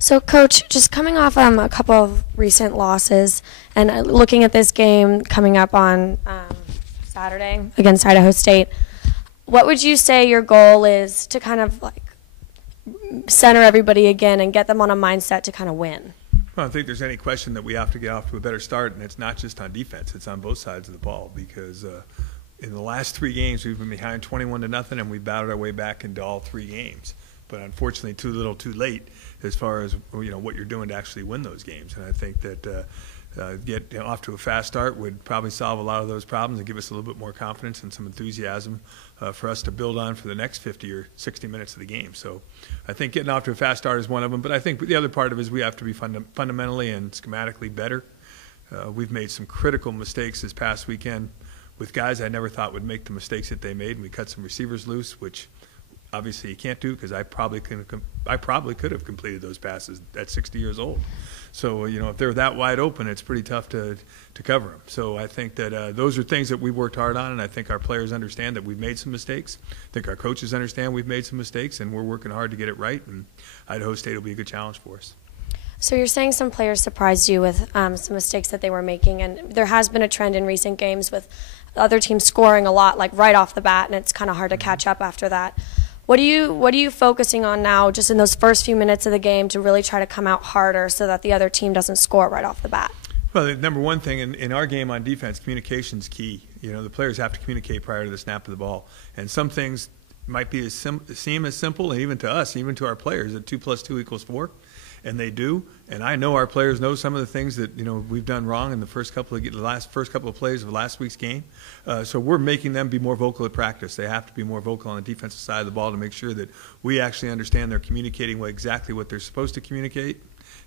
So, Coach, just coming off a couple of recent losses and looking at this game coming up on Saturday against Idaho State, what would you say your goal is to kind of like center everybody again and get them on a mindset to kind of win? I don't think there's any question that we have to get off to a better start, and it's not just on defense. It's on both sides of the ball because in the last 3 games we've been behind 21-0, and we battled our way back into all 3 games. But unfortunately, too little, too late as far as what you're doing to actually win those games. And I think that get off to a fast start would probably solve a lot of those problems and give us a little bit more confidence and some enthusiasm for us to build on for the next 50 or 60 minutes of the game. So I think getting off to a fast start is one of them. But I think the other part of it is we have to be fundamentally and schematically better. We've made some critical mistakes this past weekend with guys I never thought would make the mistakes that they made. And we cut some receivers loose, which obviously you can't do because I probably could have completed those passes at 60 years old. So if they're that wide open, it's pretty tough to cover them. So I think that those are things that we worked hard on, and I think our players understand that we've made some mistakes. I think our coaches understand we've made some mistakes, and we're working hard to get it right. And Idaho State will be a good challenge for us. So you're saying some players surprised you with some mistakes that they were making, and there has been a trend in recent games with other teams scoring a lot, like right off the bat, and it's kind of hard to catch up after that. What are you focusing on now just in those first few minutes of the game to really try to come out harder so that the other team doesn't score right off the bat? Well, the number one thing in our game on defense, communication is key. The players have to communicate prior to the snap of the ball. And some things might be seem as simple, and even to us, even to our players, that 2 + 2 = 4. And they do, and I know our players know some of the things that we've done wrong in the first couple of plays of last week's game. So we're making them be more vocal at practice. They have to be more vocal on the defensive side of the ball to make sure that we actually understand they're communicating exactly what they're supposed to communicate.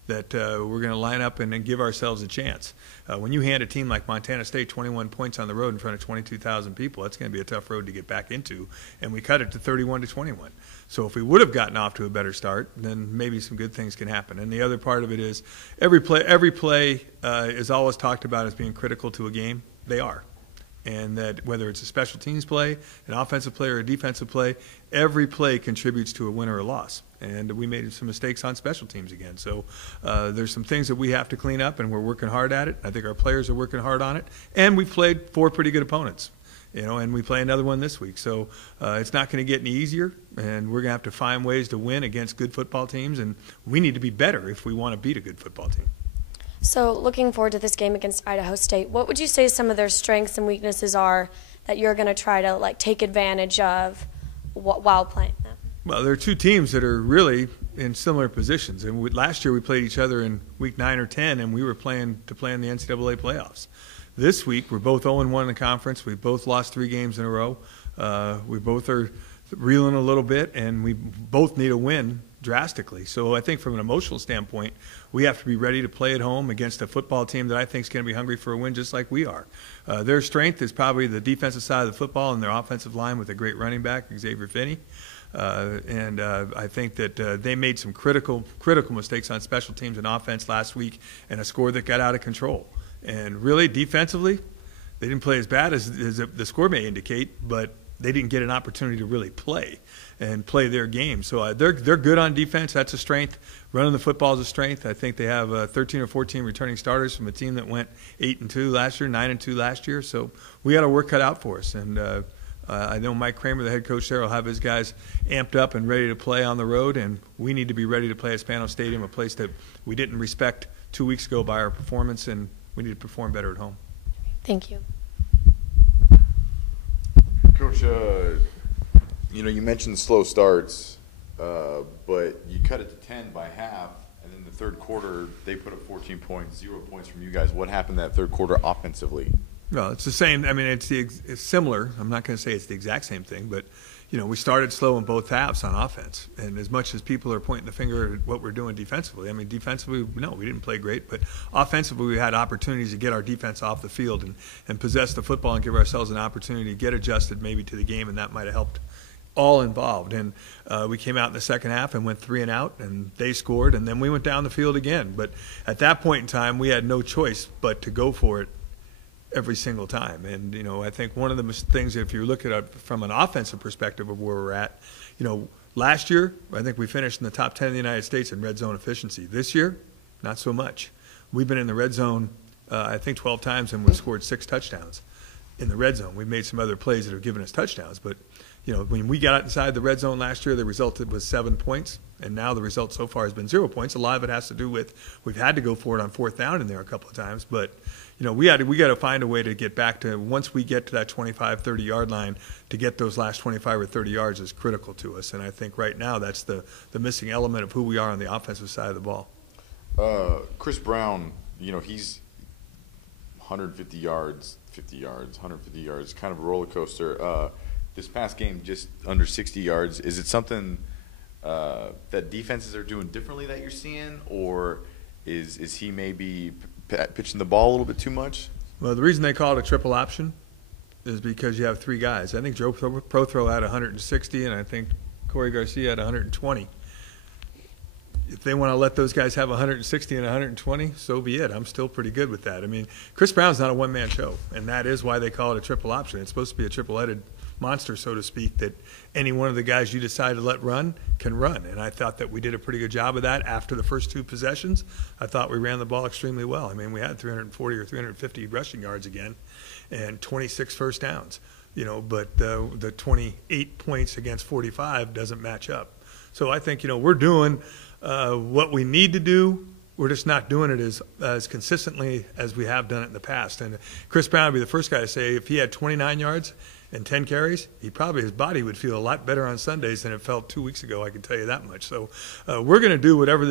That we're going to line up and then give ourselves a chance. When you hand a team like Montana State 21 points on the road in front of 22,000 people, that's going to be a tough road to get back into, and we cut it to 31-21. So if we would have gotten off to a better start, then maybe some good things can happen. And the other part of it is every play is always talked about as being critical to a game. They are. And that whether it's a special teams play, an offensive play, or a defensive play, every play contributes to a win or a loss. And we made some mistakes on special teams again. So there's some things that we have to clean up, and we're working hard at it. I think our players are working hard on it. And we've played 4 pretty good opponents, and we play another one this week. So it's not going to get any easier, and we're going to have to find ways to win against good football teams. And we need to be better if we want to beat a good football team. So looking forward to this game against Idaho State, what would you say some of their strengths and weaknesses are that you're going to try to take advantage of while playing them? Well, there are 2 teams that are really in similar positions. And last year we played each other in week 9 or 10, and we were playing in the NCAA playoffs. This week we're both 0-1 in the conference. We both lost 3 games in a row. We both are reeling a little bit, and we both need a win drastically. So I think from an emotional standpoint, we have to be ready to play at home against a football team that I think is going to be hungry for a win just like we are. Their strength is probably the defensive side of the football and their offensive line with a great running back, Xavier Finney. I think that they made some critical mistakes on special teams and offense last week and a score that got out of control. And really, defensively, they didn't play as bad as the score may indicate, but they didn't get an opportunity to really play their game. So they're good on defense. That's a strength. Running the football is a strength. I think they have 13 or 14 returning starters from a team that went 8-2 last year, 9-2 last year. So we got our work cut out for us. And I know Mike Kramer, the head coach there, will have his guys amped up and ready to play on the road. And we need to be ready to play at Spanos Stadium, a place that we didn't respect 2 weeks ago by our performance, and we need to perform better at home. Thank you. Coach, you mentioned slow starts, but you cut it to 10 by half, and then the third quarter they put up 14 points, 0 points from you guys. What happened that third quarter offensively? Well, it's the same. I mean, it's similar. I'm not going to say it's the exact same thing, but we started slow in both halves on offense. And as much as people are pointing the finger at what we're doing defensively, I mean, defensively, no, we didn't play great, but offensively, we had opportunities to get our defense off the field and possess the football and give ourselves an opportunity to get adjusted maybe to the game, and that might have helped all involved. And we came out in the second half and went 3 and out, and they scored, and then we went down the field again. But at that point in time, we had no choice but to go for it every single time. And I think one of the things, if you look at it from an offensive perspective of where we're at, Last year, I think we finished in the top 10 in the United States in red zone efficiency. This year, not so much. We've been in the red zone, I think 12 times, and we've scored 6 touchdowns in the red zone. We've made some other plays that have given us touchdowns, but when we got inside the red zone last year, the result was 7 points, and now the result so far has been 0 points. A lot of it has to do with we've had to go for it on 4th down in there a couple of times, but we got to find a way to get back to, once we get to that 25, 30-yard line, to get those last 25 or 30 yards is critical to us, and I think right now that's the missing element of who we are on the offensive side of the ball. Chris Brown, he's 150 yards, 50 yards, 150 yards, kind of a roller coaster. This past game, just under 60 yards. Is it something that defenses are doing differently that you're seeing, or is he maybe pitching the ball a little bit too much? Well, the reason they call it a triple option is because you have 3 guys. I think Joe Prothro had 160, and I think Corey Garcia had 120. If they want to let those guys have 160 and 120, so be it. I'm still pretty good with that. I mean, Chris Brown's not a one-man show, and that is why they call it a triple option. It's supposed to be a triple-headed monster, so to speak, that any one of the guys you decide to let run can run. And I thought that we did a pretty good job of that after the first 2 possessions. I thought we ran the ball extremely well. I mean, we had 340 or 350 rushing yards again and 26 first downs, but the 28 points against 45 doesn't match up. So I think, we're doing what we need to do. We're just not doing it as consistently as we have done it in the past. And Chris Brown would be the first guy to say if he had 29 yards and 10 carries, his body would feel a lot better on Sundays than it felt 2 weeks ago. I can tell you that much. So we're going to do whatever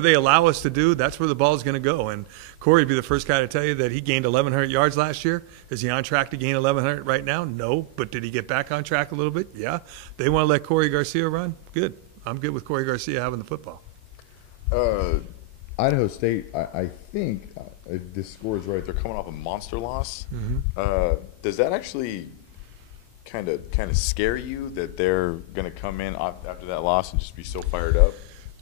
they allow us to do. That's where the ball is going to go. And Corey would be the first guy to tell you that he gained 1,100 yards last year. Is he on track to gain 1,100 right now? No. But did he get back on track a little bit? Yeah. They want to let Corey Garcia run? Good. I'm good with Corey Garcia having the football. Idaho State, I think, if this score is right, they're coming off a monster loss. Mm-hmm. Does that actually kind of scare you that they're going to come in after that loss and just be so fired up?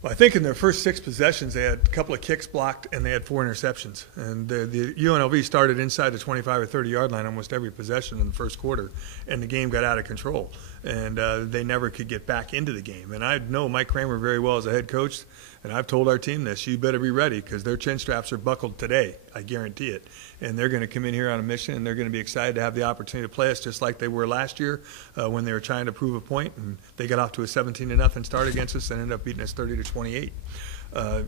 Well, I think in their first 6 possessions, they had a couple of kicks blocked and they had 4 interceptions. And the UNLV started inside the 25 or 30-yard line almost every possession in the first quarter, and the game got out of control. And they never could get back into the game. And I know Mike Kramer very well as a head coach, and I've told our team this: you better be ready because their chin straps are buckled today. I guarantee it. And they're going to come in here on a mission, and they're going to be excited to have the opportunity to play us just like they were last year when they were trying to prove a point. And they got off to a 17-0 start against us and ended up beating us 30-28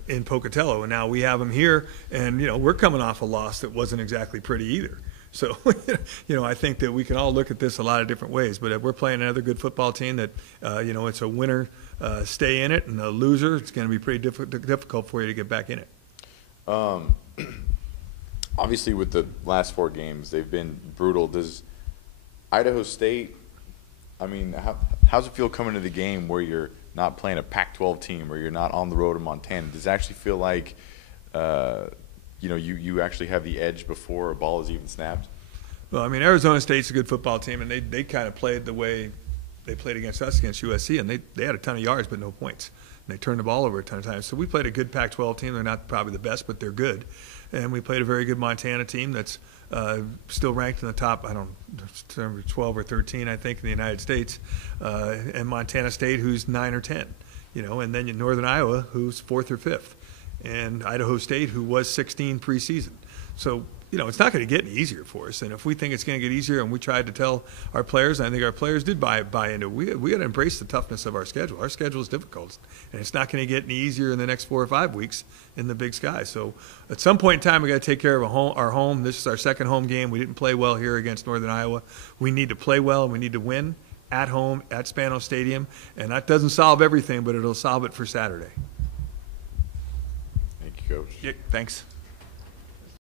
in Pocatello. And now we have them here, and we're coming off a loss that wasn't exactly pretty either. So, I think that we can all look at this a lot of different ways. But if we're playing another good football team that, it's a winner, stay in it, and a loser, it's going to be pretty difficult for you to get back in it. Obviously, with the last 4 games, they've been brutal. Does Idaho State, how's it feel coming to the game where you're not playing a Pac-12 team, or you're not on the road in Montana? Does it actually feel like you actually have the edge before a ball is even snapped? Well, Arizona State's a good football team, and they kind of played the way they played against us against USC, and they had a ton of yards but no points. And they turned the ball over a ton of times. So we played a good Pac-12 team. They're not probably the best, but they're good. And we played a very good Montana team that's still ranked in the top, number 12 or 13, I think, in the United States. And Montana State, who's 9 or 10. And then Northern Iowa, who's 4th or 5th. And Idaho State, who was 16 preseason. So, it's not going to get any easier for us. And if we think it's going to get easier, and we tried to tell our players, and I think our players did buy into it, we got to embrace the toughness of our schedule. Our schedule is difficult, and it's not going to get any easier in the next 4 or 5 weeks in the Big Sky. So at some point in time, we got to take care of our home. This is our second home game. We didn't play well here against Northern Iowa. We need to play well, and we need to win at home at Spanos Stadium. And that doesn't solve everything, but it'll solve it for Saturday. Thank you, Coach. Yeah, thanks.